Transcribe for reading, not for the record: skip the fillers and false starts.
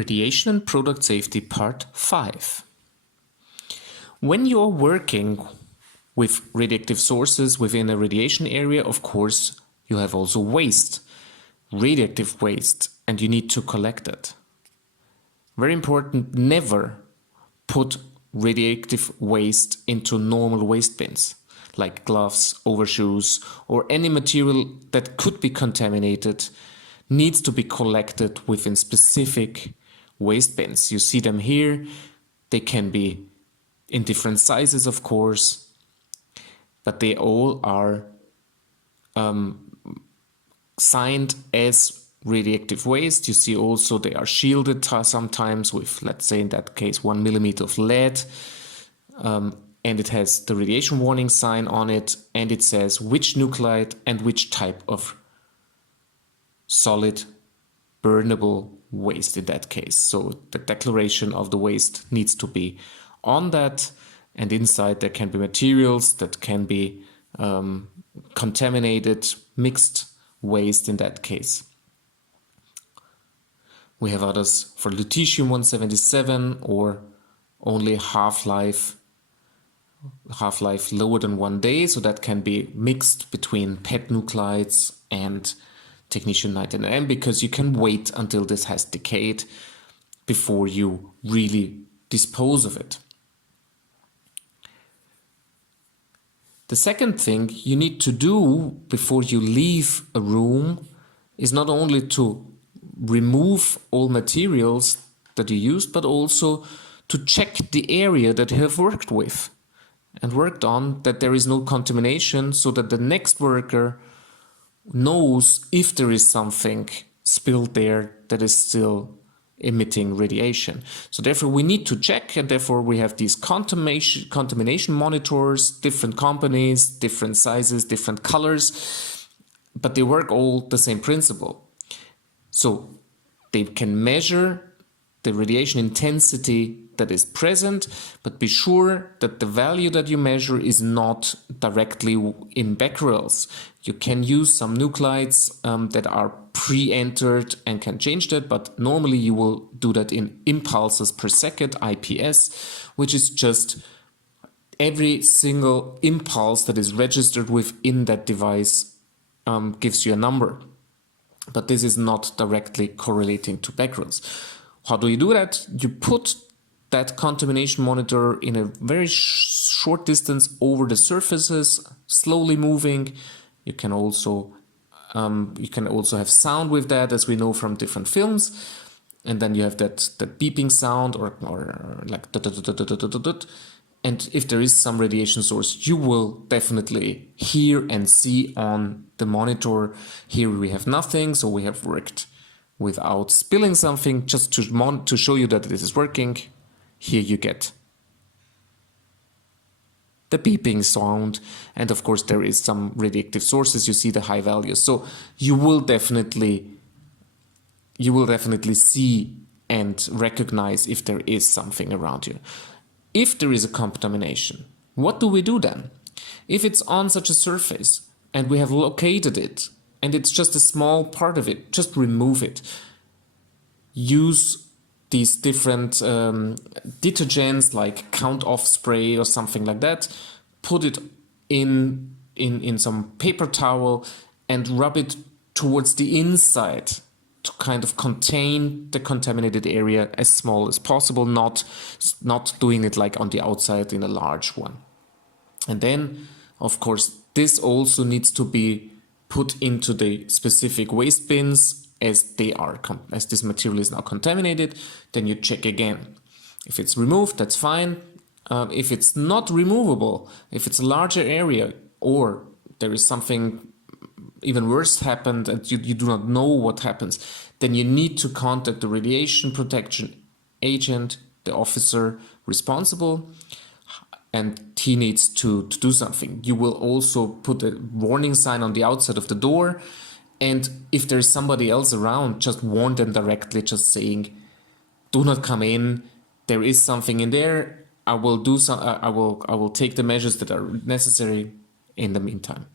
Radiation and Product Safety Part 5. When you're working with radioactive sources within a radiation area, of course, you have also waste, radioactive waste, and you need to collect it. Very important, never put radioactive waste into normal waste bins, like gloves, overshoes, or any material that could be contaminated needs to be collected within specific waste bins. You see them here. They can be in different sizes, of course, but they all are signed as radioactive waste. You see also they are shielded sometimes with, let's say in that case, 1 millimeter of lead. And it has the radiation warning sign on it, and it says which nuclide and which type of solid burnable waste in that case. So the declaration of the waste needs to be on that, and inside there can be materials that can be contaminated, mixed waste in that case. We have others for lutetium-177 or only half-life lower than 1 day, so that can be mixed between PET nuclides and technetium-99m, because you can wait until this has decayed before you really dispose of it. The second thing you need to do before you leave a room is not only to remove all materials that you used, but also to check the area that you have worked with and worked on, that there is no contamination, so that the next worker knows if there is something spilled there that is still emitting radiation. So therefore we need to check, and therefore we have these contamination monitors, different companies, different sizes, different colors, but they work all the same principle. So they can measure the radiation intensity that is present, but be sure that the value that you measure is not directly in becquerels. You can use some nuclides that are pre-entered and can change that, but normally you will do that in impulses per second, IPS, which is just every single impulse that is registered within that device gives you a number. But this is not directly correlating to becquerels. How do you do that? You put that contamination monitor in a very short distance over the surfaces, slowly moving. You can also have sound with that, as we know from different films. And then you have that beeping sound or like dut, dut, dut, dut, dut, dut, dut. And if there is some radiation source, you will definitely hear and see on the monitor. Here we have nothing, so we have worked without spilling something, just to show you that this is working. Here you get the beeping sound, and of course there is some radioactive sources. You see the high values, so you will definitely see and recognize if there is something around you. If there is a contamination, what do we do then? If it's on such a surface and we have located it and it's just a small part of it, just remove it. Use these different detergents like Count Off spray or something like that. Put it in some paper towel and rub it towards the inside to kind of contain the contaminated area as small as possible, not doing it like on the outside in a large one. And then, of course, this also needs to be put into the specific waste bins as this material is now contaminated. Then you check again. If it's removed, that's fine. If it's not removable, if it's a larger area, or there is something even worse happened and you do not know what happens, then you need to contact the radiation protection agent, the officer responsible, and he needs to do something. You will also put a warning sign on the outside of the door, and if there's somebody else around, just warn them directly, just saying, do not come in, there is something in there, I will take the measures that are necessary in the meantime.